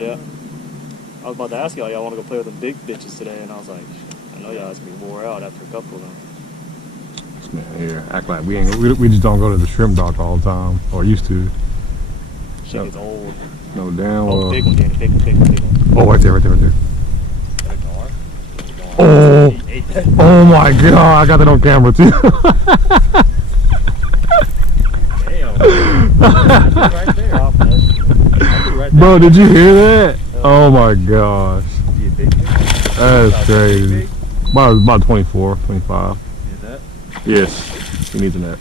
Yeah. I was about to ask y'all want to go play with the big bitches today, and I was like, I know y'all gonna be wore out after a couple of them. This man here act like we just don't go to the shrimp dock all the time, or used to. Shit gets old. No damn. Oh, big one, Danny. Big one. Oh, right there. Oh my god, I got that on camera too. Damn. Right there. Right there. Bro, did you hear that? Oh my gosh. That is crazy. About 24, 25. Is that? Yes. He needs a net.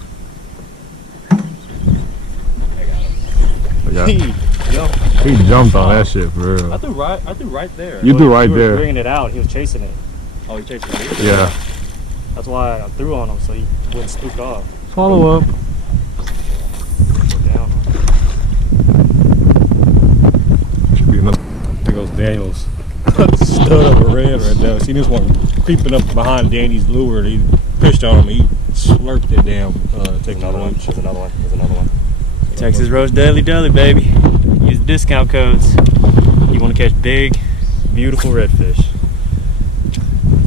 I got him. He jumped on that shit for real. I threw right there. You threw right there. there. Bringing it out, he was chasing it. Oh, he chasing it? Yeah. That's why I threw on him so he wouldn't spook off. Follow up. Down. Should be another. There goes Daniel's stud of a red right there. See this one creeping up behind Danny's lure. He pushed on him. He slurped it down. Take Another one. There's another one. Texas Roach Dudley, baby. Use the discount codes. You want to catch big, beautiful redfish.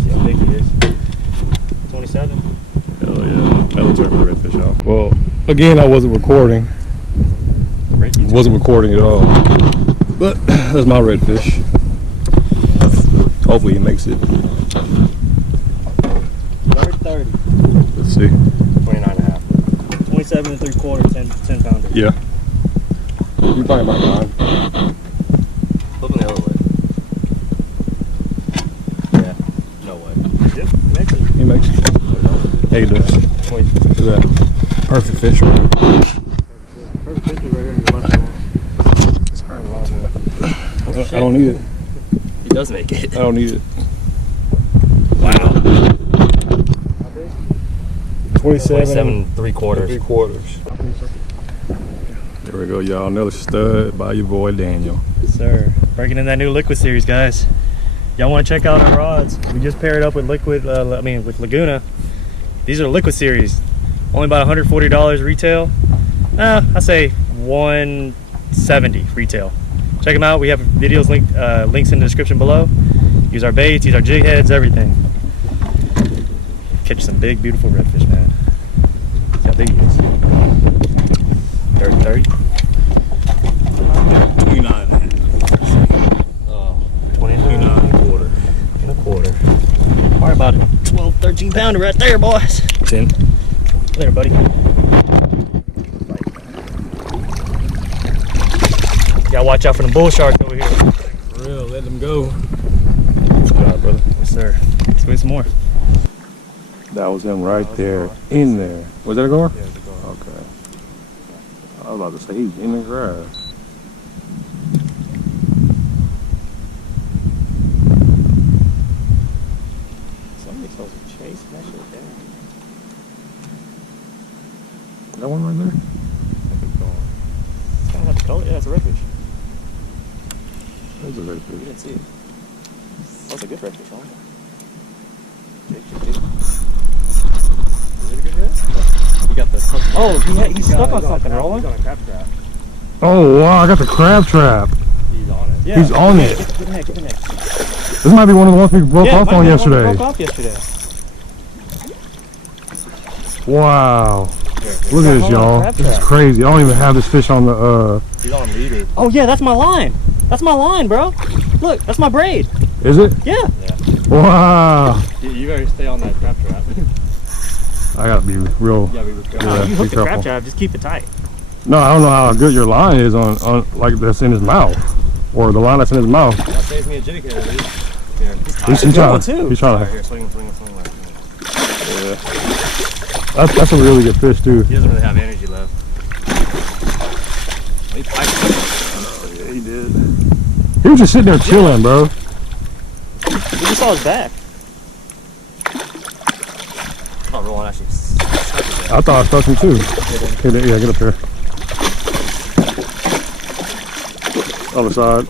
See how big he is. 27. Hell yeah. That looks like a redfish out. Well, again, I wasn't recording. Wasn't recording at all. But that's my redfish. Hopefully he makes it. 30. Let's see. 29.5. 27 3/4, 10 pounder. Yeah. You probably might mind. Flip the other way. Yeah. No way. Yep. He makes it. Yeah, he does. Wait. Look at that. Perfect fish right here. Perfect fish right here in your left one. I don't need it. He does make it. I don't need it. Wow. 27 3/4. 3/4. There we go, y'all. Another stud by your boy Daniel. Yes, sir. Breaking in that new liquid series, guys. Y'all want to check out our rods? We just paired up with liquid. With Laguna. These are liquid series. Only about $140 retail. I say $170 retail. Check them out. We have videos links in the description below. Use our baits, use our jig heads, everything. Catch some big, beautiful redfish, man. See how big he is. 30. 29. 29.25. Probably about a 12, 13 pounder right there, boys. 10. Later, buddy. Gotta watch out for the bull sharks over here. For real, let them go. Good job, brother. Yes, sir. Let's win some more. That was him right there, in there. Was that a gar? Yeah, it's a gar. Okay. I was about to say he's in the grass. Somebody's supposed to chase that shit down. That one right there? It's kind of have the color. Yeah, it's a redfish. That's a very You big. didn't see it. That's a good redfish, huh? Jig. Is it a good red? You got the. Oh, he's stuck on something, rolling. He's on a crab trap. Oh wow, I got the crab trap. He's on it. Yeah, He's on it. Get the neck. This might be one of the ones we broke off on yesterday. Broke off yesterday. Wow. Look at this, y'all. crab This is trap. crazy. I don't even have this fish on the He's on a leader. Oh yeah, that's my line. That's my line, bro. Look, that's my braid. Is it? Yeah. Wow. You better stay on that crab trap. I gotta be real. Yeah, we No, Yeah, you be hook the careful. crab trap, just keep it tight. No, I don't know how good your line is on like that's in his mouth, or the line that's in his mouth. That saves me a jig head, dude. Here. He's good trying. one, too. He's trying Right to. here, swing left. Yeah. That's a really good fish too. He doesn't really have energy left. He piped it. Oh, yeah, he did. He was just sitting there chilling, bro. We just saw his back. Oh, rolling actually. Stuck it I thought I stuck him too. Hey, yeah, get up here. Other side.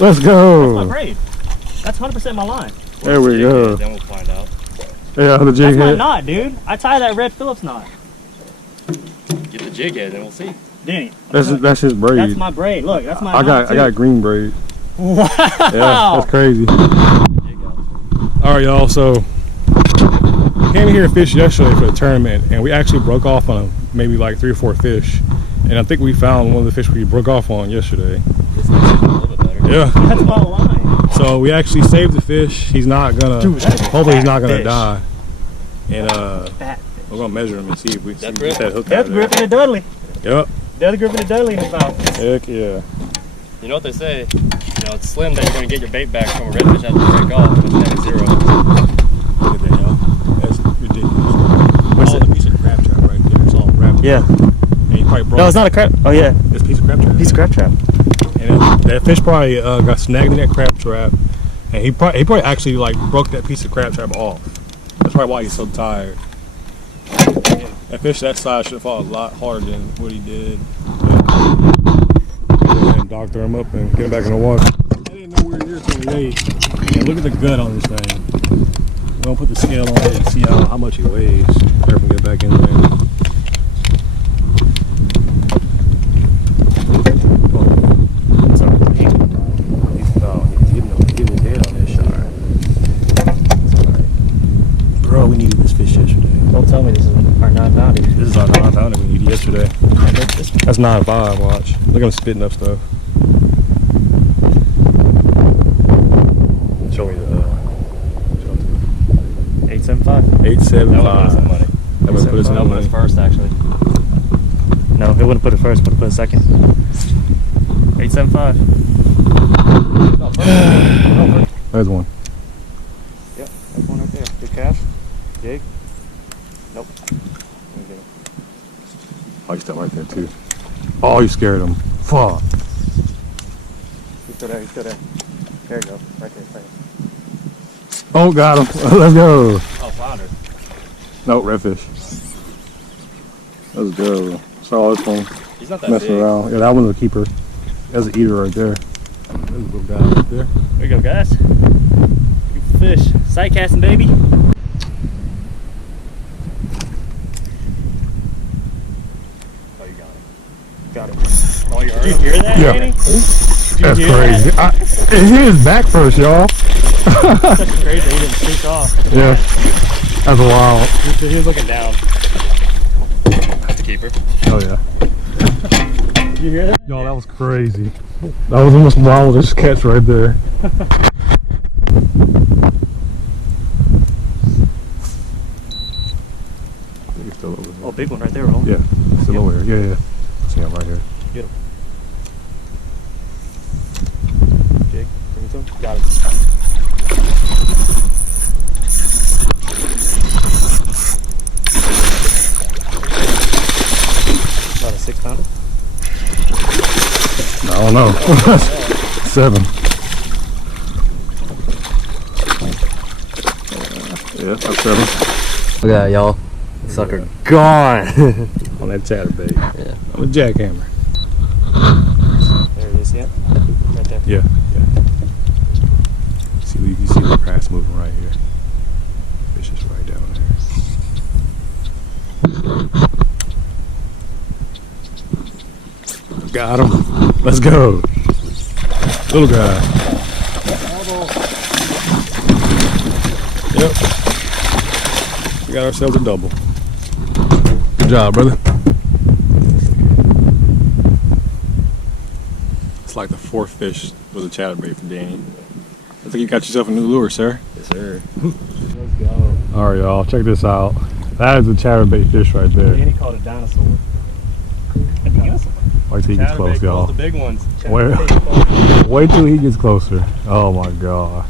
Let's That's my go. braid. That's 100% my line. There we go. Then we'll find out. Yeah, the jig That's my head. knot, dude. I tie that red Phillips knot. Get the jig head and we'll see. Danny. That's his braid. That's my braid. Look, that's my I knot, got green braid. Wow. Yeah, that's crazy. Jig out. All right, y'all. So came here to fish yesterday for the tournament, and we actually broke off on maybe like 3 or 4 fish. And I think we found one of the fish we broke off on yesterday. This makes it a little bit better. Yeah. That's my line. So we actually saved the fish. He's not gonna. Dude, that's a hopefully he's fat not gonna fish. die. And Fat. we're gonna measure him and see if we can Death get grip? that hook out Death of there. gripping a Dudley. Yep. Death gripping a Dudley in his mouth. Heck yeah. You know what they say? You know, it's slim that you're going to get your bait back from a redfish after you break off. It's net 0. Look at that, y'all. That's ridiculous. What's Oh, it? the piece of crab trap right there. It's all wrapped. Yeah. And he probably brought No, it's not a crab. Oh, yeah. this piece of crab trap. Piece of crab trap. And that fish probably got snagged in that crab trap, and he probably actually like broke that piece of crab trap off. That's probably why he's so tired. That fish that size should have fought a lot harder than what he did. And doctor him up and get him back in the water. I didn't know we were here till we ate. And look at the gut on this thing. We're gonna put the scale on it and see how much he weighs. Careful, get back in there. Bro, we needed this fish yesterday. Don't tell me this is our 9-pounder. This is our 9-pounder we needed yesterday. That's 9.5, watch. Look at him spitting up stuff. Show me the 875. 875. Money. That would put us in That the was money. first, actually. No, it wouldn't put it first, but it put it second. 875. There's one. Yep, that's one right there. Good cash. Jig. Nope. Let me get it. Oh, he's still right there too. Oh, you scared him. Fuck. He's still there, he's still there. There you go. Right there, right there. Oh, got him. Let's go. Oh, flounder. No, redfish. Let's go. Saw this one He's not that messing big. around. Yeah, that one's a keeper. That's an eater right there. There's a little guy right there. There you go, guys. Good fish. Sight casting, baby. Oh, you got him. Got it. Oh, you heard Did you him? hear that, Yeah. Danny? That's hear crazy. It hit his back first, y'all. That's crazy. He didn't streak off. Yeah. That's wild. He was looking down. That's a keeper. Oh, yeah. Did you hear that? Y'all, that was crazy. That was almost wildest catch right there. He's still over there. Oh, big one right there, Roll. Yeah, still over here. Yeah, yeah. See him right here. Get him. Jig, bring it to him. Got him. About a 6-pounder. I don't know. 7. Yeah, that's 7. Look at that, y'all. Sucker gone. On that chatterbait. Yeah. On the jackhammer. There he is, yeah. Right there. Yeah, yeah. See, you see the grass moving right here. Fish is right down there. Got him. Let's go. Little guy. Yep. We got ourselves a double. Good job, brother. It's like the 4th fish with a chatterbait from Danny. I think you got yourself a new lure, sir. Yes, sir. Let's go. All right, y'all. Check this out. That is a chatterbait fish right there. Danny called a dinosaur. A dinosaur? Wait till he gets close, y'all. The big ones. Wait till he gets closer. Oh my gosh.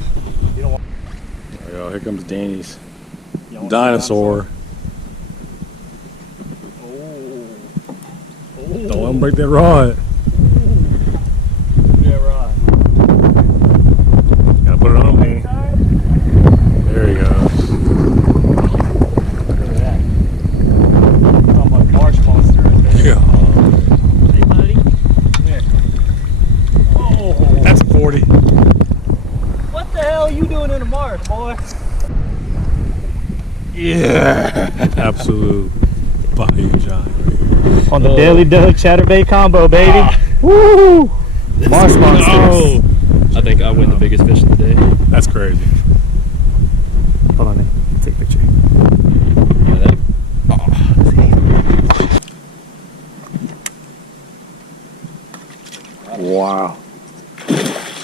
You don't want All right, y'all. Here comes Danny's you don't want dinosaur. Oh. Don't let him break that rod. Yeah, right. Gotta put it on me. There he goes. Look at that. Talking about marsh monster right there. Yeah. Hey, buddy. Come here. Oh. That's a 40. What the hell are you doing in the marsh, boy? Absolute bayou giant right here. On the Daily Doug Chatterbait combo, baby. Woo! Mars monsters. I think I win the biggest fish of the day. That's crazy. Hold on, Nick. Take a picture. Wow.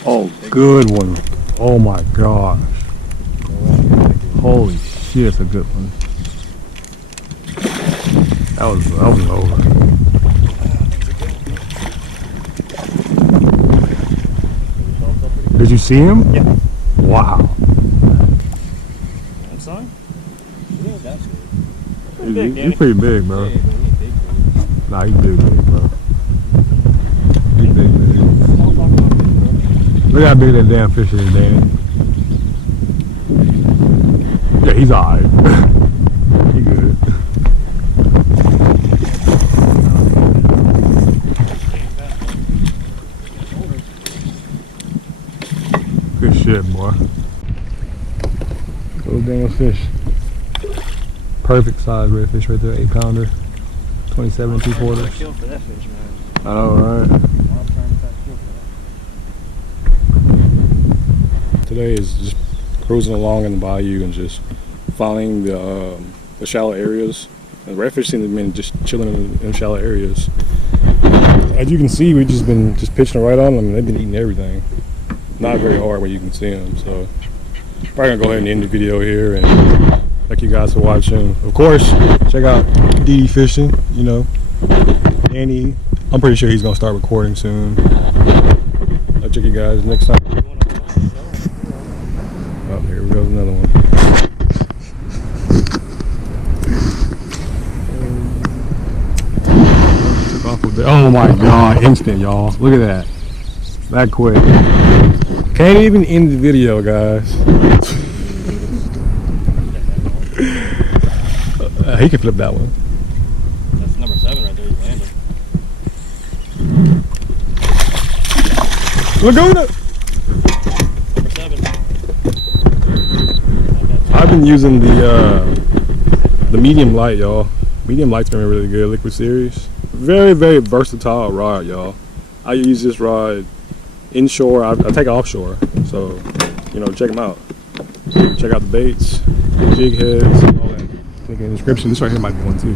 Oh, good one. Oh my gosh. Holy shit, it's a good one. That was over. Did you see him? Yeah. Wow. I'm sorry? He's pretty big, bro. Nah, he's big, bro. He's big. Look how big that damn fish is, Danny. Yeah, he's alright. He good. Good shit, boy. Little damn fish. Perfect size redfish right there, 8-pounder. 27 3/4. Kill for that fish, man. I know, right? Today is just cruising along in the bayou and just following the shallow areas. The redfish seem to have been just chilling in shallow areas. As you can see, we've just been pitching right on them, and they've been eating everything. Not very hard where you can see them, so probably gonna go ahead and end the video here and thank you guys for watching. Of course, check out DD Fishing, you know. Andy, I'm pretty sure he's gonna start recording soon. I'll check you guys next time. Oh, here we go, another one. Took off a bit. Oh my god, instant, y'all. Look at that. That quick. Can't even end the video, guys. He can flip that one. That's number 7 right there. You landed. Laguna! Number 7. I've been using the medium light, y'all. Medium light's been really good. Liquid Series. Very, very versatile rod, y'all. I use this rod inshore. I take it offshore. So, you know, check them out. Check out the baits, jig heads, all that. Link in the description. This right here might be one too.